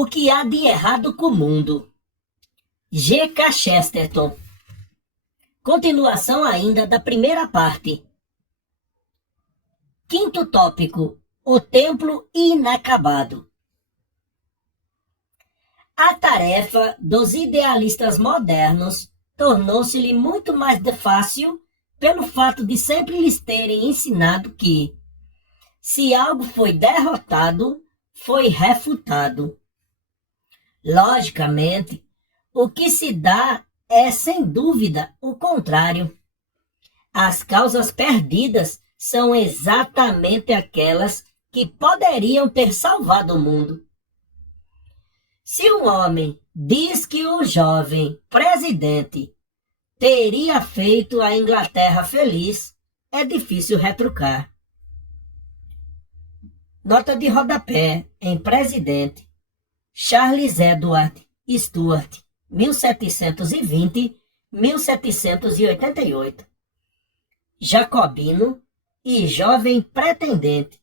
O que há de errado com o mundo? G.K. Chesterton. Continuação ainda da primeira parte. Quinto tópico. O templo inacabado. A tarefa dos idealistas modernos tornou-se-lhe muito mais fácil pelo fato de sempre lhes terem ensinado que, se algo foi derrotado, foi refutado. Logicamente, o que se dá é, sem dúvida, o contrário. As causas perdidas são exatamente aquelas que poderiam ter salvado o mundo. Se um homem diz que o jovem presidente teria feito a Inglaterra feliz, é difícil retrucar. Nota de rodapé em Presidente, Charles Edward Stuart, 1720-1788. Jacobino e jovem pretendente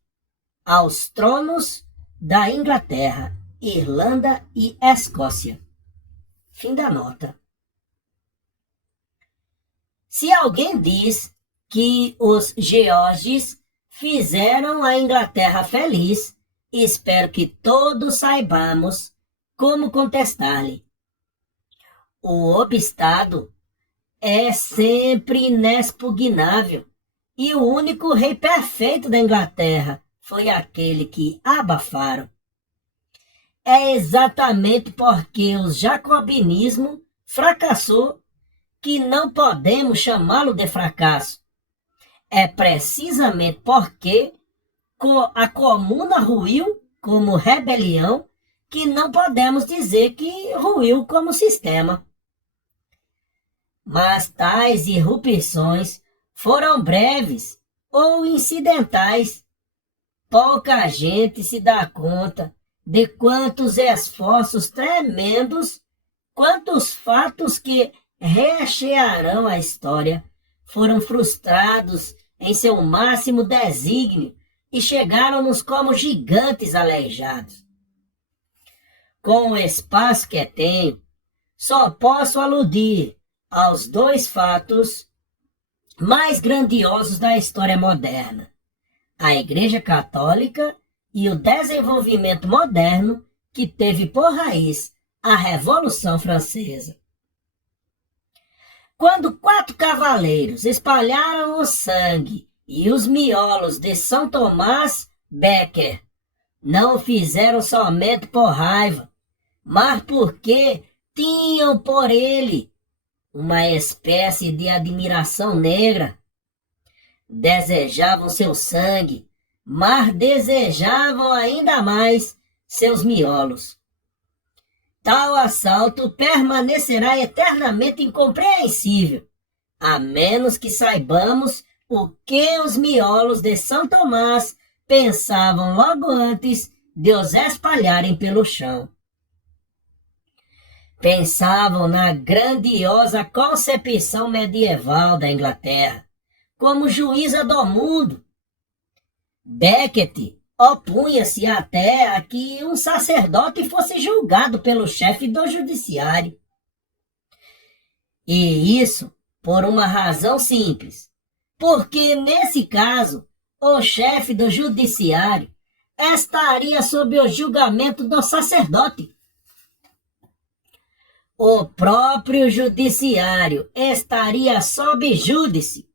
aos tronos da Inglaterra, Irlanda e Escócia. Fim da nota. Se alguém diz que os Georges fizeram a Inglaterra feliz, espero que todos saibamos como contestar-lhe. O obstado é sempre inexpugnável, e o único rei perfeito da Inglaterra foi aquele que abafaram. É exatamente porque o jacobinismo fracassou que não podemos chamá-lo de fracasso. É precisamente porque a comuna ruiu como rebelião que não podemos dizer que ruiu como sistema. Mas tais irrupções foram breves ou incidentais. Pouca gente se dá conta de quantos esforços tremendos, quantos fatos que rechearão a história foram frustrados em seu máximo desígnio e chegaram-nos como gigantes aleijados. Com o espaço que tenho, só posso aludir aos dois fatos mais grandiosos da história moderna: a Igreja Católica e o desenvolvimento moderno que teve por raiz a Revolução Francesa. Quando 4 cavaleiros espalharam o sangue e os miolos de São Tomás Becket, não o fizeram somente por raiva, mas porque tinham por ele uma espécie de admiração negra. Desejavam seu sangue, mas desejavam ainda mais seus miolos. Tal assalto permanecerá eternamente incompreensível, a menos que saibamos o que os miolos de São Tomás pensavam logo antes de os espalharem pelo chão. Pensavam na grandiosa concepção medieval da Inglaterra, como juíza do mundo. Becket opunha-se até a que um sacerdote fosse julgado pelo chefe do judiciário. E isso por uma razão simples, porque nesse caso o chefe do judiciário estaria sob o julgamento do sacerdote. O próprio judiciário estaria sob júdice.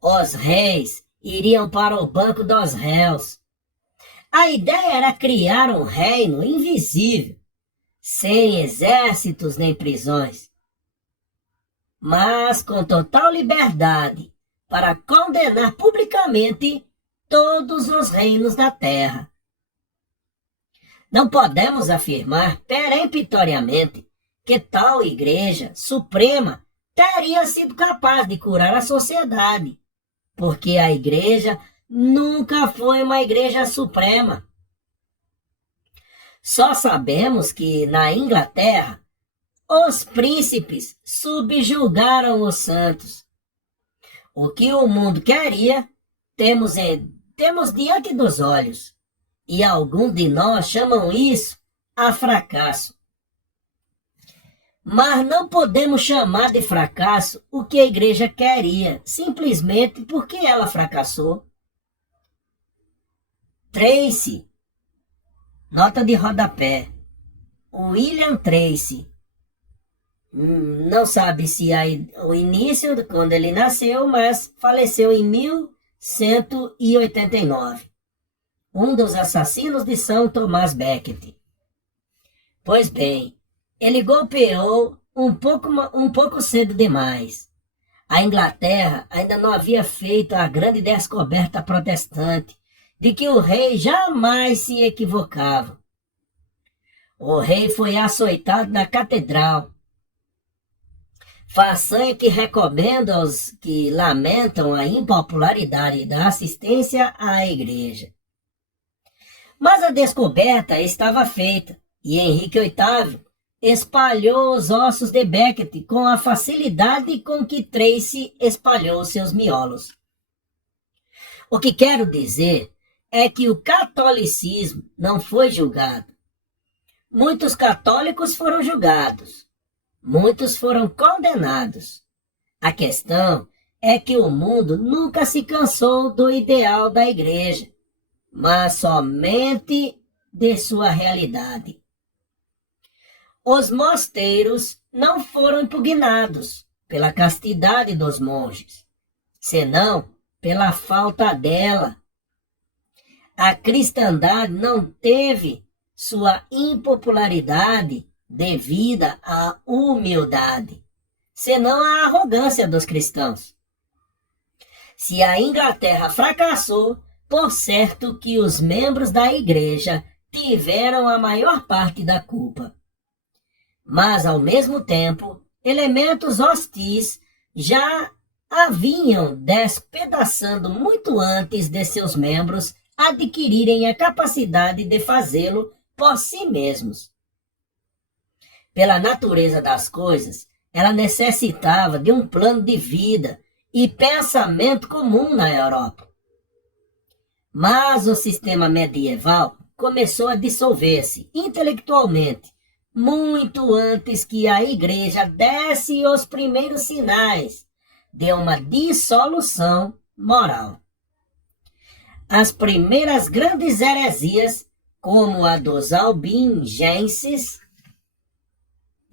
Os reis iriam para o banco dos réus. A ideia era criar um reino invisível, sem exércitos nem prisões, mas com total liberdade para condenar publicamente todos os reinos da terra. Não podemos afirmar peremptoriamente que tal igreja suprema teria sido capaz de curar a sociedade, porque a igreja nunca foi uma igreja suprema. Só sabemos que na Inglaterra os príncipes subjugaram os santos. O que o mundo queria, temos diante dos olhos. E alguns de nós chamam isso a fracasso. Mas não podemos chamar de fracasso o que a igreja queria, simplesmente porque ela fracassou. Tracy, nota de rodapé. William Tracy. Não sabe se o início, quando ele nasceu, mas faleceu em 1189. Um dos assassinos de São Tomás Becket. Pois bem, ele golpeou um pouco cedo demais. A Inglaterra ainda não havia feito a grande descoberta protestante de que o rei jamais se equivocava. O rei foi açoitado na catedral. Façanha que recomendo aos que lamentam a impopularidade da assistência à igreja. Mas a descoberta estava feita e Henrique VIII espalhou os ossos de Becket com a facilidade com que Tracy espalhou seus miolos. O que quero dizer é que o catolicismo não foi julgado. Muitos católicos foram julgados. Muitos foram condenados. A questão é que o mundo nunca se cansou do ideal da igreja, mas somente de sua realidade. Os mosteiros não foram impugnados pela castidade dos monges, senão pela falta dela. A cristandade não teve sua impopularidade devida à humildade, senão à arrogância dos cristãos. Se a Inglaterra fracassou, por certo que os membros da igreja tiveram a maior parte da culpa. Mas, ao mesmo tempo, elementos hostis já haviam despedaçando muito antes de seus membros adquirirem a capacidade de fazê-lo por si mesmos. Pela natureza das coisas, ela necessitava de um plano de vida e pensamento comum na Europa. Mas o sistema medieval começou a dissolver-se intelectualmente, muito antes que a igreja desse os primeiros sinais de uma dissolução moral. As primeiras grandes heresias, como a dos albingenses,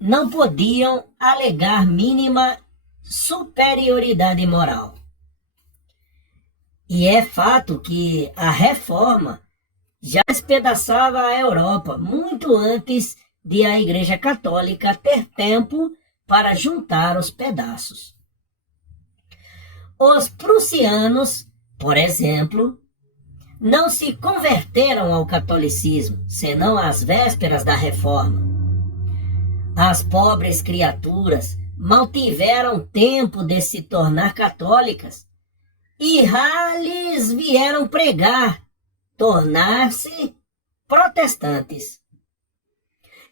não podiam alegar mínima superioridade moral. E é fato que a reforma já despedaçava a Europa muito antes de a Igreja Católica ter tempo para juntar os pedaços. Os prussianos, por exemplo, não se converteram ao catolicismo, senão às vésperas da reforma. As pobres criaturas mal tiveram tempo de se tornar católicas e lhes vieram pregar, tornar-se protestantes.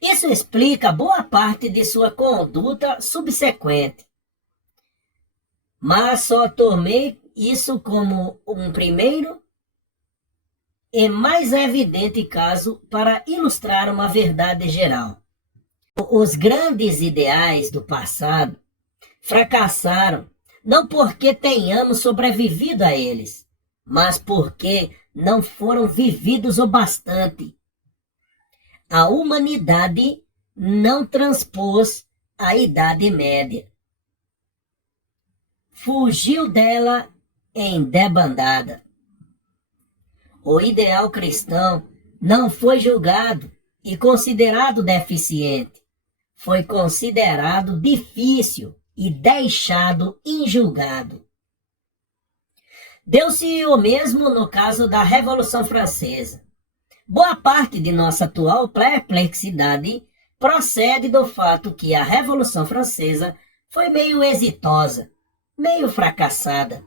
Isso explica boa parte de sua conduta subsequente. Mas só tomei isso como um primeiro e mais evidente caso para ilustrar uma verdade geral. Os grandes ideais do passado fracassaram não porque tenhamos sobrevivido a eles, mas porque não foram vividos o bastante. A humanidade não transpôs a Idade Média. Fugiu dela em debandada. O ideal cristão não foi julgado e considerado deficiente. Foi considerado difícil e deixado injulgado. Deu-se o mesmo no caso da Revolução Francesa. Boa parte de nossa atual perplexidade procede do fato que a Revolução Francesa foi meio exitosa, meio fracassada.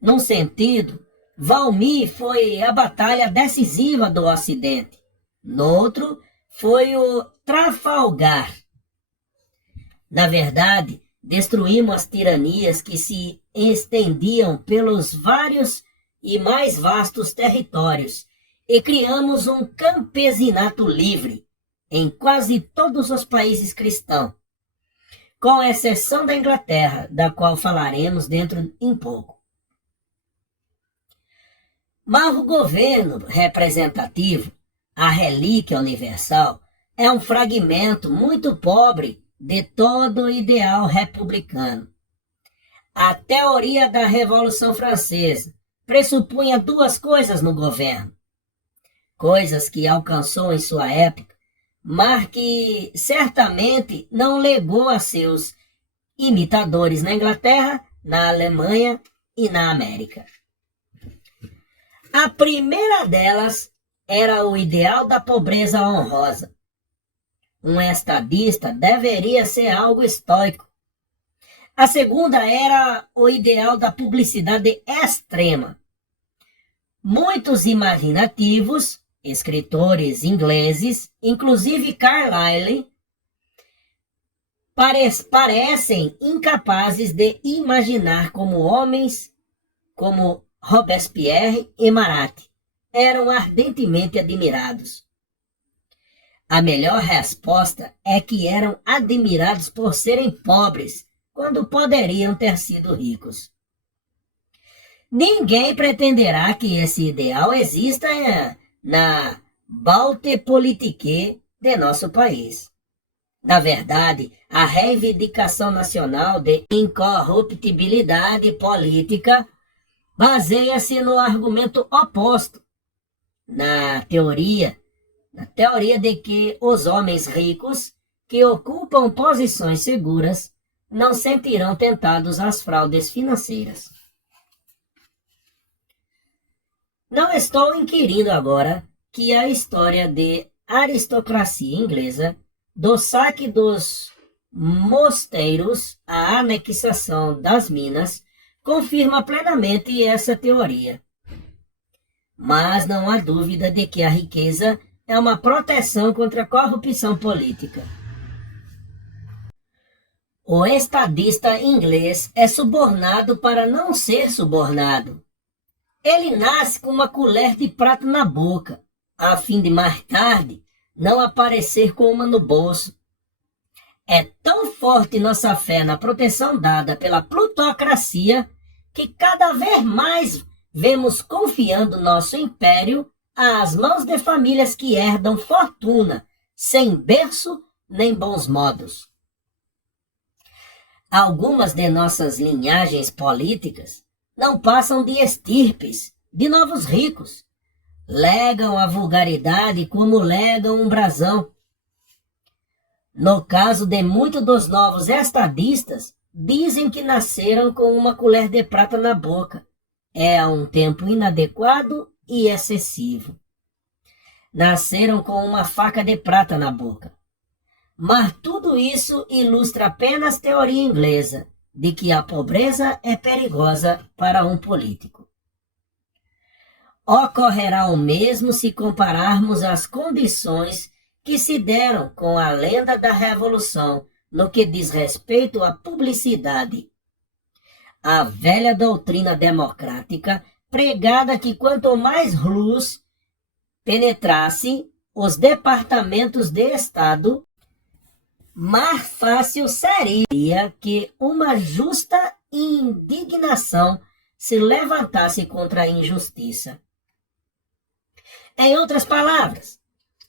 Num sentido, Valmy foi a batalha decisiva do Ocidente. Noutro, foi o Trafalgar. Na verdade, destruímos as tiranias que se estendiam pelos vários e mais vastos territórios e criamos um campesinato livre em quase todos os países cristãos, com exceção da Inglaterra, da qual falaremos dentro em pouco. Mas o governo representativo, a relíquia universal, é um fragmento muito pobre de todo o ideal republicano. A teoria da Revolução Francesa pressupunha duas coisas no governo, coisas que alcançou em sua época, mas que certamente não legou a seus imitadores na Inglaterra, na Alemanha e na América. A primeira delas era o ideal da pobreza honrosa. Um estadista deveria ser algo estoico. A segunda era o ideal da publicidade extrema. Muitos imaginativos, escritores ingleses, inclusive Carlyle, parecem incapazes de imaginar como homens como Robespierre e Marat eram ardentemente admirados. A melhor resposta é que eram admirados por serem pobres, quando poderiam ter sido ricos. Ninguém pretenderá que esse ideal exista na Baute politique de nosso país. Na verdade, a reivindicação nacional de incorruptibilidade política baseia-se no argumento oposto, na teoria de que os homens ricos que ocupam posições seguras não sentirão tentados às fraudes financeiras. Não estou inquirindo agora que a história de aristocracia inglesa, do saque dos mosteiros à anexação das minas, confirma plenamente essa teoria. Mas não há dúvida de que a riqueza é uma proteção contra a corrupção política. O estadista inglês é subornado para não ser subornado. Ele nasce com uma colher de prata na boca, a fim de mais tarde não aparecer com uma no bolso. É tão forte nossa fé na proteção dada pela plutocracia que cada vez mais vemos confiando nosso império às mãos de famílias que herdam fortuna, sem berço nem bons modos. Algumas de nossas linhagens políticas não passam de estirpes, de novos ricos. Legam a vulgaridade como legam um brasão. No caso de muitos dos novos estadistas, dizem que nasceram com uma colher de prata na boca. É um tempo inadequado e excessivo. Nasceram com uma faca de prata na boca. Mas tudo isso ilustra apenas teoria inglesa de que a pobreza é perigosa para um político. Ocorrerá o mesmo se compararmos as condições que se deram com a lenda da Revolução no que diz respeito à publicidade. A velha doutrina democrática pregada que quanto mais luz penetrasse os departamentos de Estado, mais fácil seria que uma justa indignação se levantasse contra a injustiça. Em outras palavras,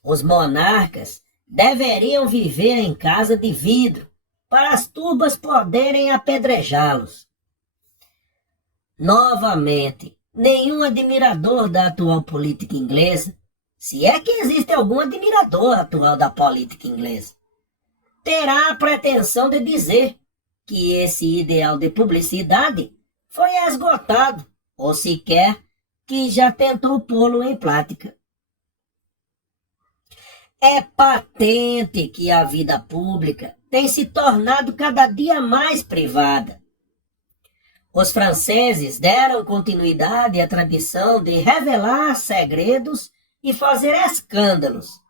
os monarcas deveriam viver em casa de vidro para as turbas poderem apedrejá-los. Novamente, nenhum admirador da atual política inglesa, se é que existe algum admirador atual da política inglesa, terá a pretensão de dizer que esse ideal de publicidade foi esgotado, ou sequer que já tentou pô-lo em prática. É patente que a vida pública tem se tornado cada dia mais privada. Os franceses deram continuidade à tradição de revelar segredos e fazer escândalos,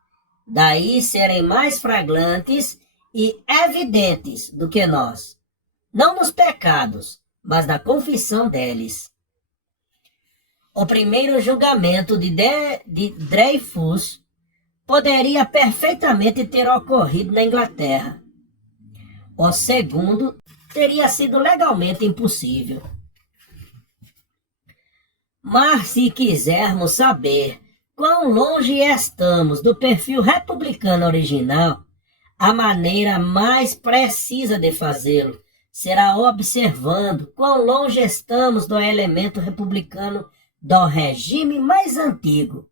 daí serem mais flagrantes e evidentes do que nós, não nos pecados, mas na confissão deles. O primeiro julgamento de Dreyfus poderia perfeitamente ter ocorrido na Inglaterra. O segundo teria sido legalmente impossível. Mas se quisermos saber quão longe estamos do perfil republicano original, a maneira mais precisa de fazê-lo será observando quão longe estamos do elemento republicano do regime mais antigo.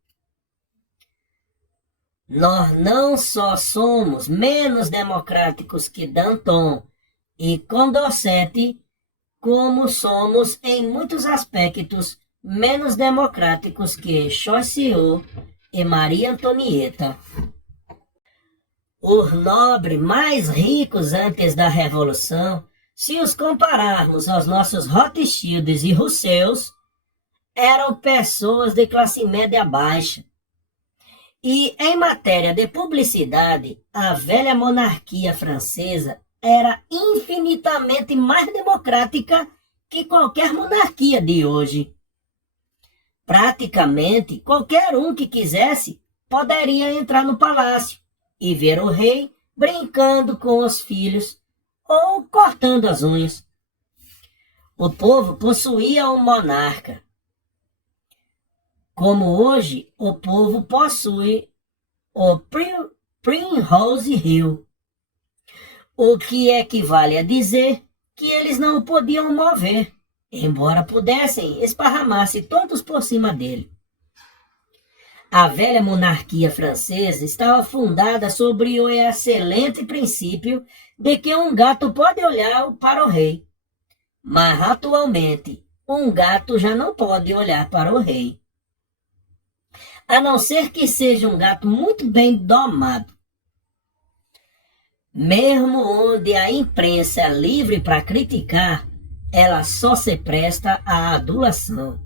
Nós não só somos menos democráticos que Danton e Condorcet, como somos, em muitos aspectos, menos democráticos que Choiseul e Maria Antonieta. Os nobres mais ricos antes da Revolução, se os compararmos aos nossos Rothschilds e Rousseaus, eram pessoas de classe média baixa. E, em matéria de publicidade, a velha monarquia francesa era infinitamente mais democrática que qualquer monarquia de hoje. Praticamente, qualquer um que quisesse poderia entrar no palácio e ver o rei brincando com os filhos ou cortando as unhas. O povo possuía um monarca, como hoje o povo possui o Primrose Hill, o que equivale a dizer que eles não o podiam mover, embora pudessem esparramar-se todos por cima dele. A velha monarquia francesa estava fundada sobre o excelente princípio de que um gato pode olhar para o rei, mas atualmente um gato já não pode olhar para o rei, a não ser que seja um gato muito bem domado. Mesmo onde a imprensa é livre para criticar, ela só se presta à adulação.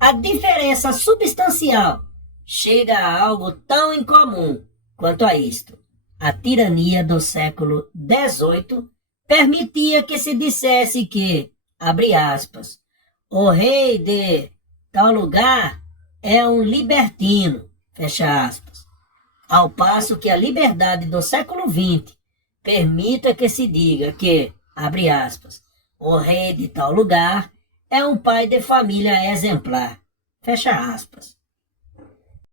A diferença substancial chega a algo tão incomum quanto a isto. A tirania do século XVIII permitia que se dissesse que, abre aspas, o rei de tal lugar é um libertino, fecha aspas, ao passo que a liberdade do século XX permita que se diga que, abre aspas, o rei de tal lugar é um pai de família exemplar, fecha aspas.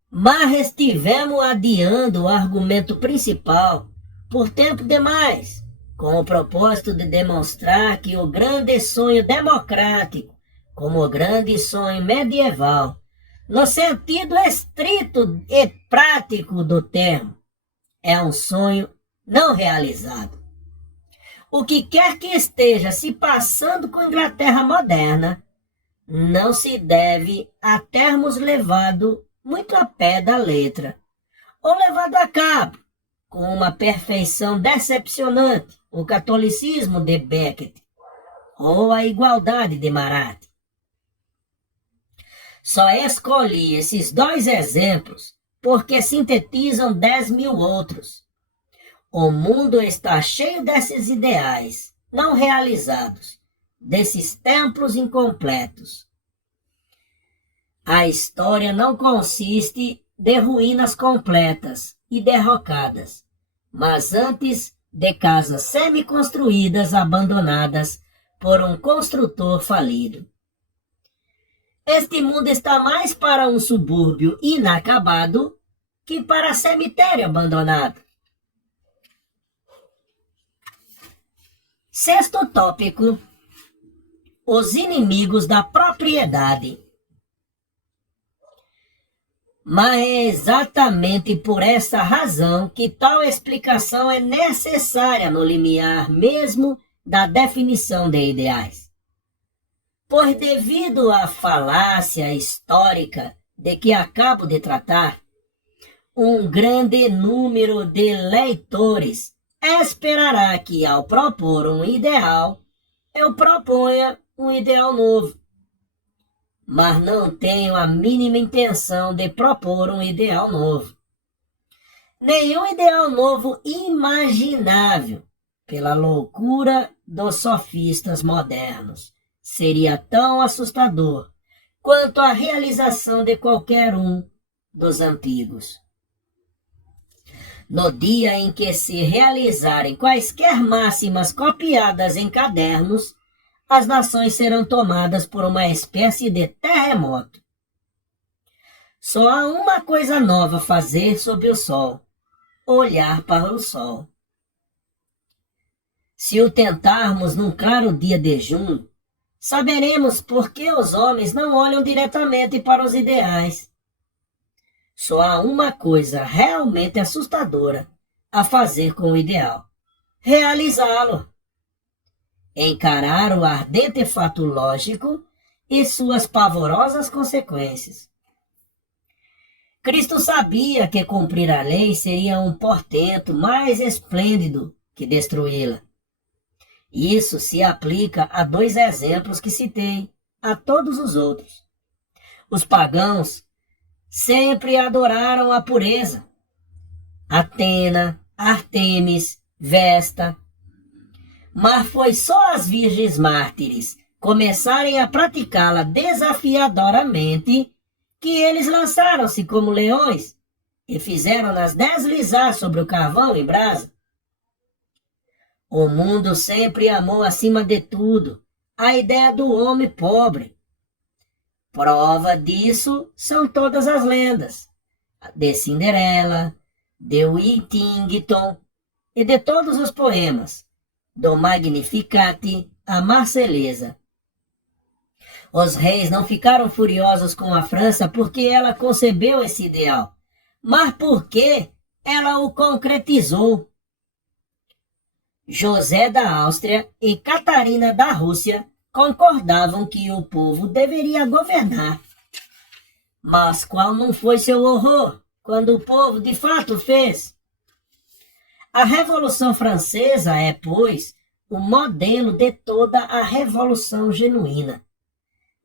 Mas estivemos adiando o argumento principal por tempo demais, com o propósito de demonstrar que o grande sonho democrático, como o grande sonho medieval, no sentido estrito e prático do termo, é um sonho não realizado. O que quer que esteja se passando com a Inglaterra moderna não se deve a termos levado muito a pé da letra, ou levado a cabo com uma perfeição decepcionante, o catolicismo de Becket, ou a igualdade de Marat. Só escolhi esses dois exemplos porque sintetizam 10.000 outros. O mundo está cheio desses ideais não realizados, desses templos incompletos. A história não consiste de ruínas completas e derrocadas, mas antes de casas semi-construídas abandonadas por um construtor falido. Este mundo está mais para um subúrbio inacabado que para cemitério abandonado. Sexto tópico: os inimigos da propriedade. Mas é exatamente por essa razão que tal explicação é necessária no limiar mesmo da definição de ideais. Pois devido à falácia histórica de que acabo de tratar, um grande número de leitores esperará que, ao propor um ideal, eu proponha um ideal novo. Mas não tenho a mínima intenção de propor um ideal novo. Nenhum ideal novo imaginável pela loucura dos sofistas modernos seria tão assustador quanto à realização de qualquer um dos antigos. No dia em que se realizarem quaisquer máximas copiadas em cadernos, as nações serão tomadas por uma espécie de terremoto. Só há uma coisa nova a fazer sob o sol: olhar para o sol. Se o tentarmos num claro dia de junho, saberemos por que os homens não olham diretamente para os ideais. Só há uma coisa realmente assustadora a fazer com o ideal: realizá-lo. Encarar o ardente fato lógico e suas pavorosas consequências. Cristo sabia que cumprir a lei seria um portento mais esplêndido que destruí-la. Isso se aplica a 2 exemplos que citei, a todos os outros. Os pagãos sempre adoraram a pureza. Atena, Ártemis, Vesta. Mas foi só as virgens mártires começarem a praticá-la desafiadoramente que eles lançaram-se como leões e fizeram-nas deslizar sobre o carvão em brasa. O mundo sempre amou, acima de tudo, a ideia do homem pobre. Prova disso são todas as lendas de Cinderela, de Whittington e de todos os poemas, do Magnificat à Marselhesa. Os reis não ficaram furiosos com a França porque ela concebeu esse ideal, mas porque ela o concretizou. José da Áustria e Catarina da Rússia concordavam que o povo deveria governar. Mas qual não foi seu horror quando o povo de fato fez? A Revolução Francesa é, pois, o modelo de toda a revolução genuína,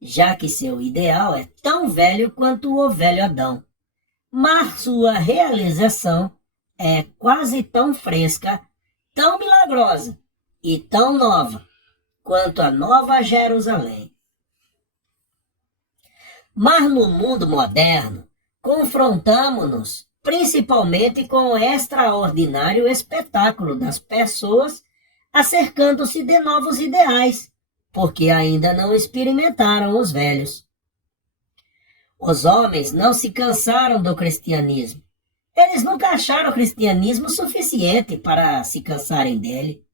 já que seu ideal é tão velho quanto o velho Adão, mas sua realização é quase tão fresca, tão milagrosa e tão nova quanto a Nova Jerusalém. Mas no mundo moderno, confrontamos-nos principalmente com o extraordinário espetáculo das pessoas acercando-se de novos ideais, porque ainda não experimentaram os velhos. Os homens não se cansaram do cristianismo. Eles nunca acharam o cristianismo suficiente para se cansarem dele.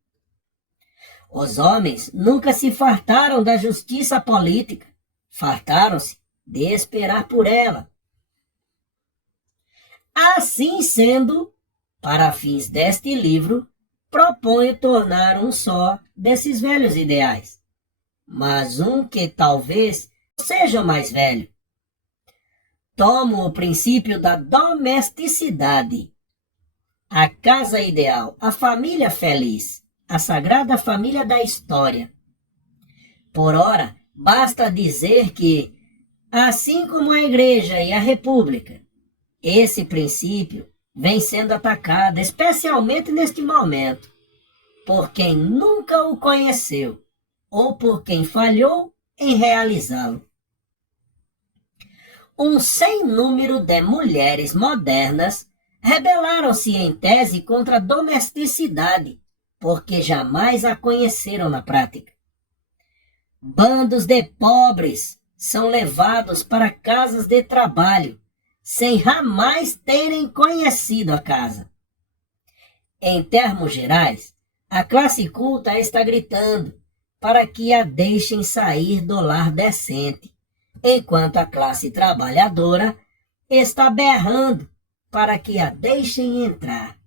Os homens nunca se fartaram da justiça política. Fartaram-se de esperar por ela. Assim sendo, para fins deste livro, proponho tornar um só desses velhos ideais, mas um que talvez seja mais velho. Tomo o princípio da domesticidade, a casa ideal, a família feliz, a sagrada família da história. Por ora, basta dizer que, assim como a Igreja e a República, esse princípio vem sendo atacado, especialmente neste momento, por quem nunca o conheceu ou por quem falhou em realizá-lo. Um sem número de mulheres modernas rebelaram-se em tese contra a domesticidade, porque jamais a conheceram na prática. Bandos de pobres são levados para casas de trabalho, sem jamais terem conhecido a casa. Em termos gerais, a classe culta está gritando para que a deixem sair do lar decente, enquanto a classe trabalhadora está berrando para que a deixem entrar.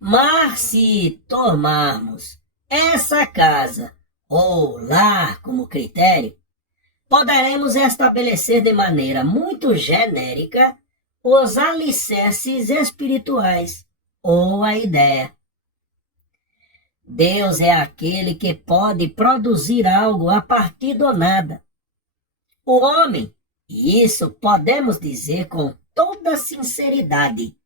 Mas se tomarmos essa casa ou lar como critério, poderemos estabelecer de maneira muito genérica os alicerces espirituais, ou a ideia. Deus é aquele que pode produzir algo a partir do nada. O homem, e isso podemos dizer com toda sinceridade,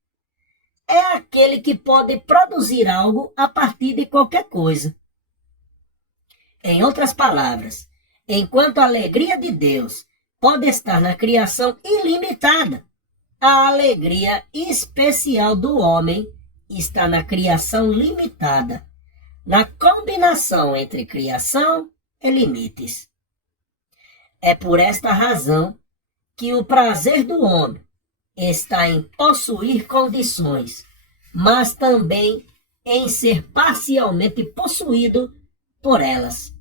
é aquele que pode produzir algo a partir de qualquer coisa. Em outras palavras, Enquanto a alegria de Deus pode estar na criação ilimitada, a alegria especial do homem está na criação limitada, na combinação entre criação e limites. É por esta razão que o prazer do homem está em possuir condições, mas também em ser parcialmente possuído por elas,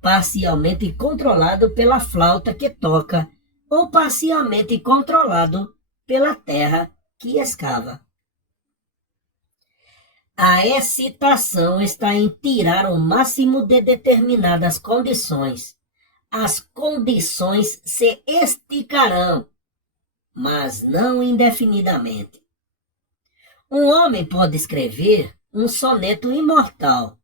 parcialmente controlado pela flauta que toca ou parcialmente controlado pela terra que escava. A excitação está em tirar o máximo de determinadas condições. As condições se esticarão, mas não indefinidamente. Um homem pode escrever um soneto imortal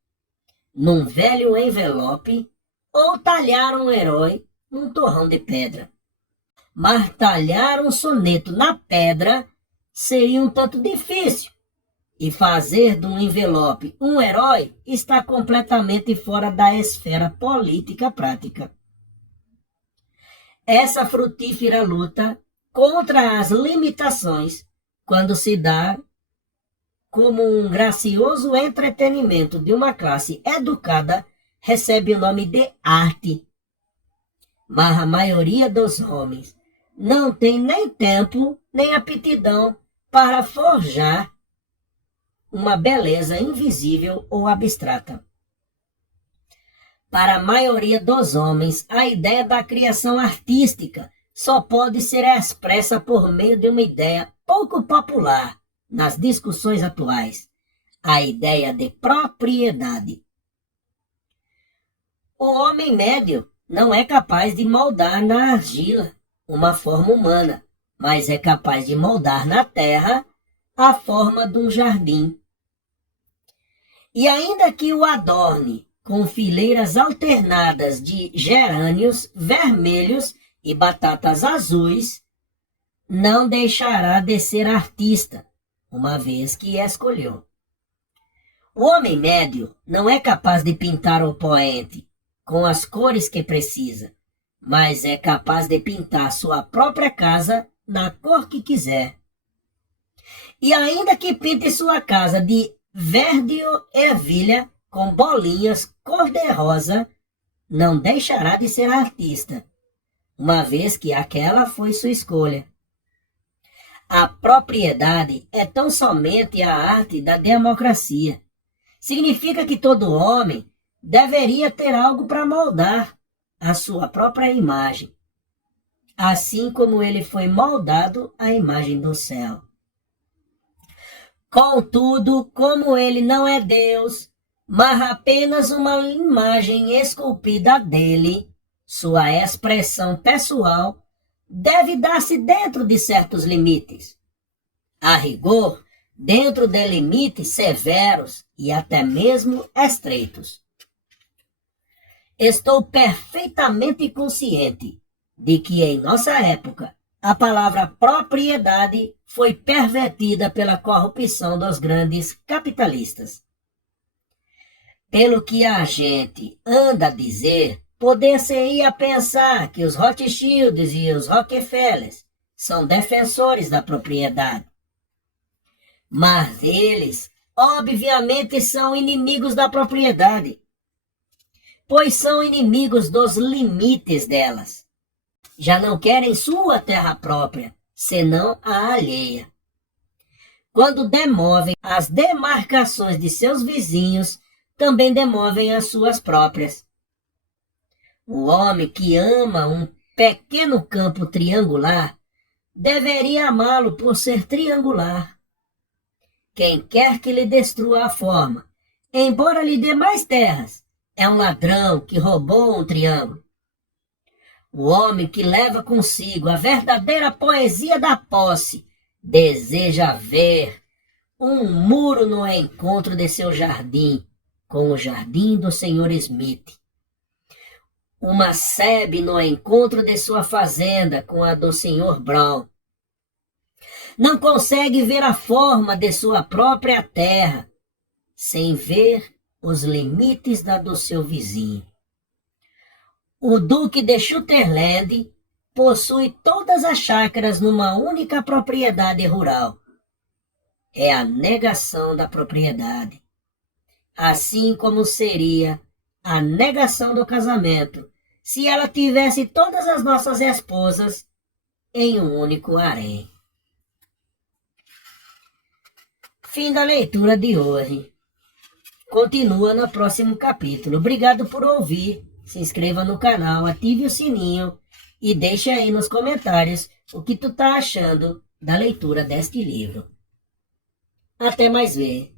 num velho envelope ou talhar um herói num torrão de pedra. Mas talhar um soneto na pedra seria um tanto difícil, e fazer de um envelope um herói está completamente fora da esfera política prática. Essa frutífera luta contra as limitações, quando se dá como um gracioso entretenimento de uma classe educada, recebe o nome de arte. Mas a maioria dos homens não tem nem tempo, nem aptidão para forjar uma beleza invisível ou abstrata. Para a maioria dos homens, a ideia da criação artística só pode ser expressa por meio de uma ideia pouco popular nas discussões atuais, a ideia de propriedade. O homem médio não é capaz de moldar na argila uma forma humana, mas é capaz de moldar na terra a forma de um jardim. E ainda que o adorne com fileiras alternadas de gerânios vermelhos e batatas azuis, não deixará de ser artista, uma vez que escolheu. O homem médio não é capaz de pintar o poente com as cores que precisa, mas é capaz de pintar sua própria casa na cor que quiser. E ainda que pinte sua casa de verde ervilha com bolinhas cor-de-rosa, não deixará de ser artista, uma vez que aquela foi sua escolha. A propriedade é tão somente a arte da democracia. Significa que todo homem deveria ter algo para moldar a sua própria imagem, assim como ele foi moldado à imagem do céu. Contudo, como ele não é Deus, mas apenas uma imagem esculpida dele, sua expressão pessoal deve dar-se dentro de certos limites. A rigor, dentro de limites severos e até mesmo estreitos. Estou perfeitamente consciente de que em nossa época a palavra propriedade foi pervertida pela corrupção dos grandes capitalistas. Pelo que a gente anda a dizer, poder-se-ia pensar que os Rothschilds e os Rockefellers são defensores da propriedade. Mas eles, obviamente, são inimigos da propriedade, pois são inimigos dos limites delas. Já não querem sua terra própria, senão a alheia. Quando demovem as demarcações de seus vizinhos, também demovem as suas próprias. O homem que ama um pequeno campo triangular deveria amá-lo por ser triangular. Quem quer que lhe destrua a forma, embora lhe dê mais terras, é um ladrão que roubou um triângulo. O homem que leva consigo a verdadeira poesia da posse deseja ver um muro no encontro de seu jardim com o jardim do Sr. Smith. Uma sebe no encontro de sua fazenda com a do Sr. Brown. Não consegue ver a forma de sua própria terra sem ver os limites da do seu vizinho. O Duque de Sutherland possui todas as chácaras numa única propriedade rural. É a negação da propriedade. Assim como seria a negação do casamento se ela tivesse todas as nossas esposas em um único harém. Fim da leitura de hoje. Continua no próximo capítulo. Obrigado por ouvir. Se inscreva no canal, ative o sininho e deixe aí nos comentários o que tu tá achando da leitura deste livro. Até mais ver.